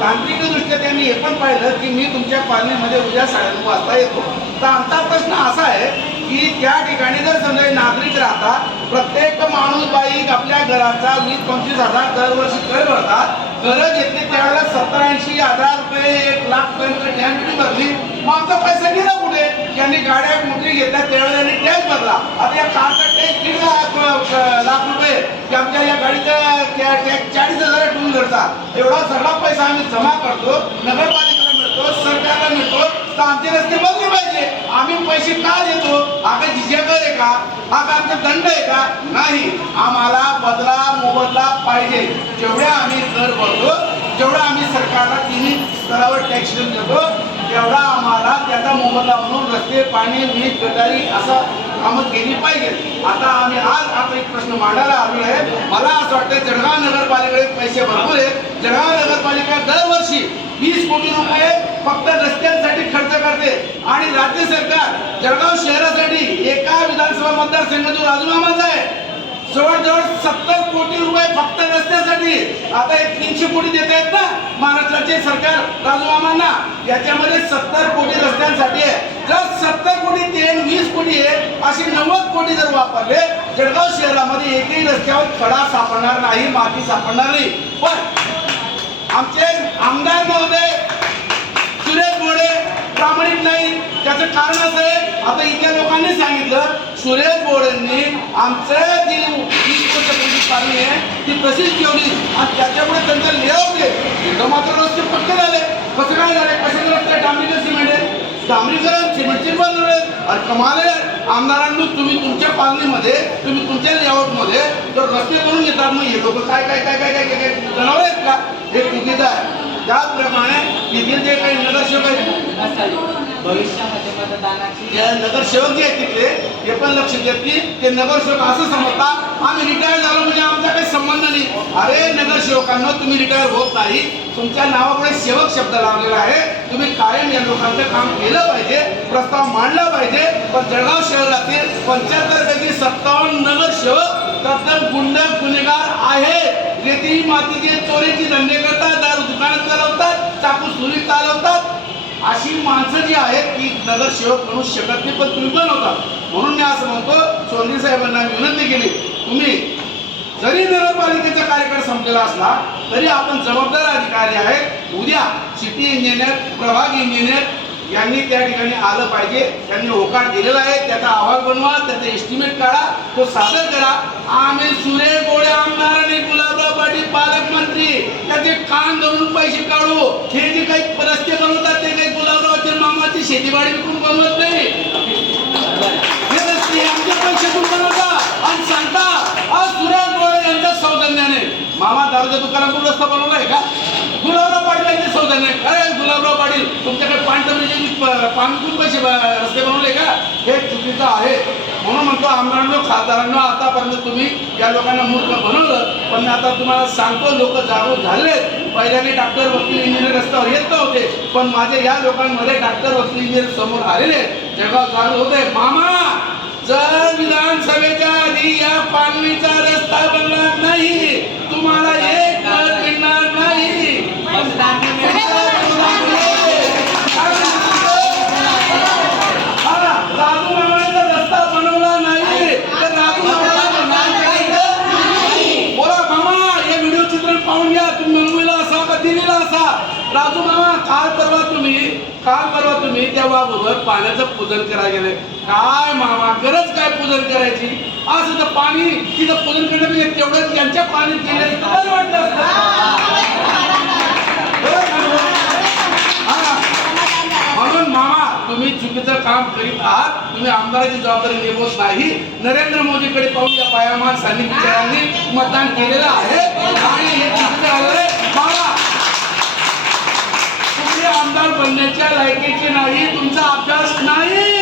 तांत्रिकदृष्ट्या त्यांनी हे पण पाहिलं की मी तुमच्या कॉलनीमध्ये उद्या साडेनऊ वाजता येतो. तर आमचा प्रश्न असा आहे की त्या ठिकाणी जर समजा नागरिक राहतात प्रत्येक माणूस बाईक आपल्या घराचा वीस पंचवीस हजार दरवर्षी कर भरतात गरज येते त्यावेळेला सत्तर ऐंशी हजार रुपये एक लाख पर्यंत टॅक्स भरली. मग आमचा पैसा गेला कुठे? यांनी गाड्या मोठी घेतल्या त्यावेळेला यांनी टॅक्स भरला. आता या कारचा टॅक्स दीड लाख लाख रुपये. की आमच्या या गाडीचा टॅक्स चाळीस हजार टू व्हीलरचा एवढा सगळा पैसा आम्ही जमा करतो नगरपालिकेला मिळतो सरकारला मिळतो तर आमचे रस्ते बदलले पाहिजे. आम्ही पैसे का देतो? हा काय जिजेकर आहे का? हा काय आमचा दंड आहे का? नाही. आम्हाला बदला मोबदला पाहिजे. जेवढ्या आम्ही कर भरतो जेवढा आम्ही सरकारला तिन्ही स्तरावर टॅक्स देतो तेवढा आम्हाला त्याचा मोबदला म्हणून रस्ते पाणी वीज गटारी असं कामं केली पाहिजे. आता आम्ही आज आता एक प्रश्न मांडायला आलो आहे. मला असं वाटतं जळगाव नगरपालिकेकडे पैसे भरपूर आहेत. जळगाव नगरपालिका दरवर्षी वीस कोटी रुपये फक्त रस्त्यांसाठी खर्च करते. आणि राज्य सरकार जळगाव शहरासाठी एका विधानसभा मतदारसंघातून जो आहे. जवळजवळ सत्तर कोटी रुपये फक्त रस्त्यासाठी. आता एक तीनशे कोटी देत आहेत ना महाराष्ट्राचे सरकार राजूमामांना याच्यामध्ये सत्तर कोटी रस्त्यांसाठी आहे. जर सत्तर कोटी ते वीस कोटी आहे असे नव्वद कोटी जर वापरले जळगाव शहरामध्ये एकही रस्त्यावर खडा सापडणार नाही माती सापडणार नाही. पण आमचे आमदार महोदय सुरेश गोडे प्रामाणिक नाही त्याचं कारण असं आहे. आता इथल्या लोकांनी सांगितलं सुरेश गोडेंनी आमचं जी वीस वर्षापूर्वी पाणी आहे ती तशीच ठेवली. आणि त्याच्यामुळे त्यांचं लेआउट आहे. इथं मात्र रस्ते पक्के झाले. कसं काय झाले? कसे रस्ते डांबरीकर सिमेंट आहे डांबरीकरण सिमेंटचे बनवले अरे कमाल आहे. आमदारांनी तुम्ही तुमच्या पालनीमध्ये तुम्ही तुमच्या लेआउटमध्ये जर रस्ते करून घेतात मग हे लोक काय काय काय काय काय काय? काय जनावर आहेत का? हे चुकीचं आहे. त्याचप्रमाणे तिथील जे काही नगरसेवक आहेत. भविष्यामध्ये मतदानाची या नगरसेवक जे आहेत तिथले ते पण लक्ष देत की ते नगरसेवक असं समजतात आम्ही रिटायर झालो म्हणजे आमचा काही संबंध नाही. अरे नगरसेवकांना तुम्ही रिटायर होत नाही. तुमच्या नावापुढे सेवक शब्द लावलेला आहे. तुम्ही कायम या लोकांचं काम केलं पाहिजे प्रस्ताव मांडला पाहिजे. पण जळगाव शहरातील पंच्याहत्तर पैकी सत्तावन्न नगरसेवक तद्दन गुंड गुन्हेगार आहेत. रेती मातीचे चोरीची धंदे करतात दारू दुकानात चालवतात चाकू सुरी चालवतात. अशी माणसं जी आहेत ती नगरसेवक म्हणू शकत नाही पण तुम्ही बनवता म्हणून मी असं म्हणतो सोनी साहेबांना विनंती केली तुम्ही जरी नगरपालिकेचा कार्यकाळ संपलेला असला तरी आपण जबाबदार अधिकारी आहेत. उद्या सिटी इंजिनियर प्रभाग इंजिनियर यांनी त्या ठिकाणी आलं पाहिजे. त्यांनी होकार दिलेला आहे. त्याचा अहवाल बनवा त्याचा एस्टिमेट काढा तो सादर करा. आम्ही सुरेश गोळे आमदार आणि गुलाबराव पाटील पालकमंत्री. त्याचे कान धरून पैसे काढू. हे जे काही रस्ते मामा रस्ता बनवला आहे का? गुलाबराव पाटील यांचे सौजन्य नाही. अरे गुलाबराव पाटील तुमच्याकडे पाणटबरीचे पाणीतून पैसे रस्ते बनवले का? हे चुकीचं आहे. म्हणून म्हणतो आमदारांनो खासदारांनो आतापर्यंत तुम्ही या लोकांना मूर्ख बनवलं पण मी आता तुम्हाला सांगतो लोक जागरूक झाले पहिल्याने डॉक्टर वकील इंजिनियर रस्त्यावर येत नव्हते पण माझे या लोकांमध्ये डॉक्टर वकील इंजिनियर समोर आलेले जगाव चालू होते मामा राजू मामा काल परवा तुम्ही काल परवा तुम्ही तेव्हा बाबूवर पाण्याचं पूजन करायला गेले. काय मामा गरज काय पूजन करायची? असं तर पाणी तिथं पूजन करण्यापेक्षा म्हणजे तेवढं त्यांच्या पाणी केलं तर वाटलं म्हणून मामा तुम्ही चुकीचं काम करीत आहात. तुम्ही आमदाराची जबाबदारी निभवत नाही. नरेंद्र मोदीकडे पाहून या पायामान माणसांनी मतदान केलेलं आहे. आणि हे चुकीचं मामा तुम्ही आमदार बनण्याच्या लायकीचे नाही तुमचा अभ्यास नाही.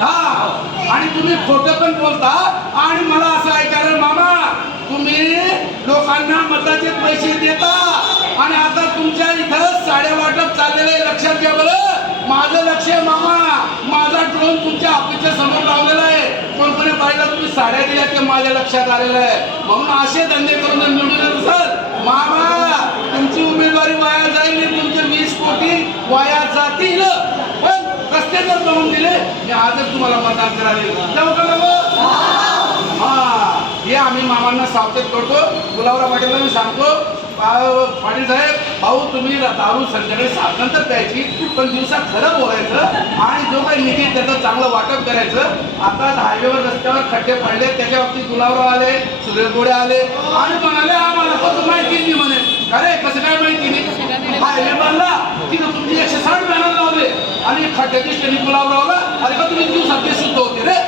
हा. आणि तुम्ही खोट पण बोलता आणि मला असं ऐकायला मामा तुम्ही लोकांना मताचे पैसे देता आणि आता तुमच्या इथं साडे वाटप चाललेलं आहे. लक्षात घ्या बरं. माझं लक्ष आहे मामा. माझा ड्रोन तुमच्या ऑफिसच्या समोर लावलेला आहे तुम्ही साड्या दिल्या ते माझ्या लक्षात आलेलं आहे. म्हणून असे धंदे करून जर निवडून मामा तुमची उमेदवारी वाया जाईल तुमचे वीस कोटी वाया जातील. पण रस्ते जर बनवून दिले. मी आजच तुम्हाला मतदान करायला जाऊ का हा. हे आम्ही मामांना सावचेत करतो. गुलाबराव पाटीलला मी सांगतो. पाटील साहेब अहो तुम्ही दारू संध्याकाळी सात नंतर प्यायची पण दिवसा खरं बोलायचं आणि जो काही निधी त्याचं चांगलं वाटप करायचं आता हायवेवर रस्त्यावर खड्डे पडले त्याच्या बाबतीत गुलाबराव आले सुरेश आले आणि म्हणाले आम्हाला कसं माहिती नाही म्हणे. अरे कसं काय माहिती नाही हायवे बांधला की तुमची एकशे साठ बॅनर लावले. आणि खड्ड्याची श्रेणी गुलाबरावला. अरे का तुम्ही दिवसात ते शुद्ध होते रे.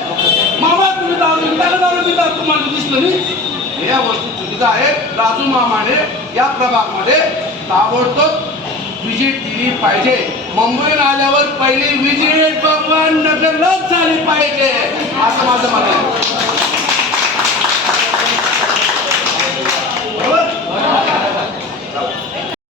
मामा तुम्ही दारू पिता दारू पिता? तुम्हाला दिसलं नाही. या वस्तू चुकीचं आहे राजू मामाने या प्रभागामध्ये ताबडतोब विजिट दिली पाहिजे. मुंबईला आल्यावर पहिली विजिट भगवान नगरलाच झाली पाहिजे असं माझं म्हणणं आहे.